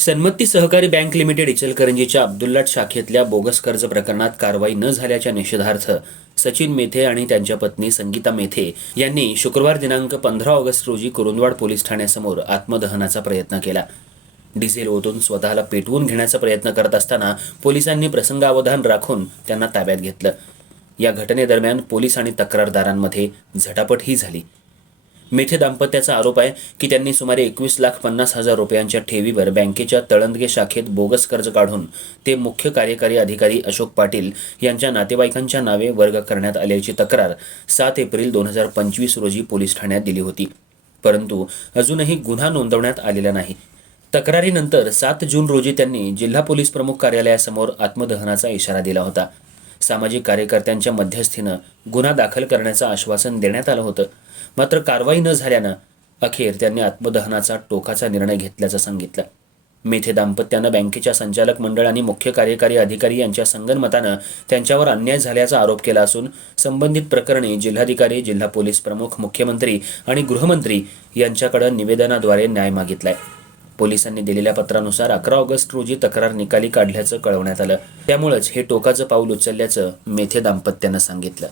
सन्मती सहकारी bank limited इचलकरंजीच्या अब्दुल्लाट शाखेतल्या बोगस कर्ज प्रकरणात कारवाई न झाल्याच्या निषेधार्थ सचिन मेथे आणि त्यांच्या पत्नी संगीता मेथे यांनी शुक्रवार दिनांक पंधरा ऑगस्ट रोजी कुरुंदवाड पोलीस ठाण्यासमोर आत्मदहनाचा प्रयत्न केला. डिझेल ओतून स्वतःला पेटवून घेण्याचा प्रयत्न करत असताना पोलिसांनी प्रसंगावधान राखून त्यांना ताब्यात घेतलं. या घटनेदरम्यान पोलीस आणि तक्रारदारांमध्ये झटापटही झाली. मेथे दाम्पत्याचा आरोप आहे की त्यांनी सुमारे एकवीस लाख पन्नास हजार रुपयांच्या ठेवीवर बँकेच्या तळंदगे शाखेत बोगस कर्ज काढून ते मुख्य कार्यकारी अधिकारी अशोक पाटील यांच्या नातेवाईकांच्या नावे वर्ग करण्यात आल्याची तक्रार सात एप्रिल दोन हजार पंचवीस रोजी पोलीस ठाण्यात दिली होती. परंतु अजूनही गुन्हा नोंदवण्यात आलेला नाही. तक्रारीनंतर सात जून रोजी त्यांनी जिल्हा पोलीस प्रमुख कार्यालयासमोर आत्मदहनाचा इशारा दिला होता. सामाजिक कार्यकर्त्यांच्या मध्यस्थीनं गुन्हा दाखल करण्याचं आश्वासन देण्यात आलं होतं. मात्र कारवाई न झाल्यानं अखेर त्यांनी आत्मदहनाचा टोकाचा निर्णय घेतल्याचं सांगितलं. मेथे दाम्पत्यानं बँकेच्या संचालक मंडळ आणि मुख्य कार्यकारी अधिकारी यांच्या संगनमतानं त्यांच्यावर अन्याय झाल्याचा आरोप केला असून संबंधित प्रकरणी जिल्हाधिकारी जिल्हा पोलीस प्रमुख मुख्यमंत्री आणि गृहमंत्री यांच्याकडे निवेदनाद्वारे न्याय मागितलाय. पोलिसांनी दिलेल्या पत्रानुसार अकरा ऑगस्ट रोजी तक्रार निकाली काढल्याचं कळवण्यात आलं. त्यामुळेच हे टोकाचं पाऊल उचलल्याचं मेथे दाम्पत्यानं सांगितलं.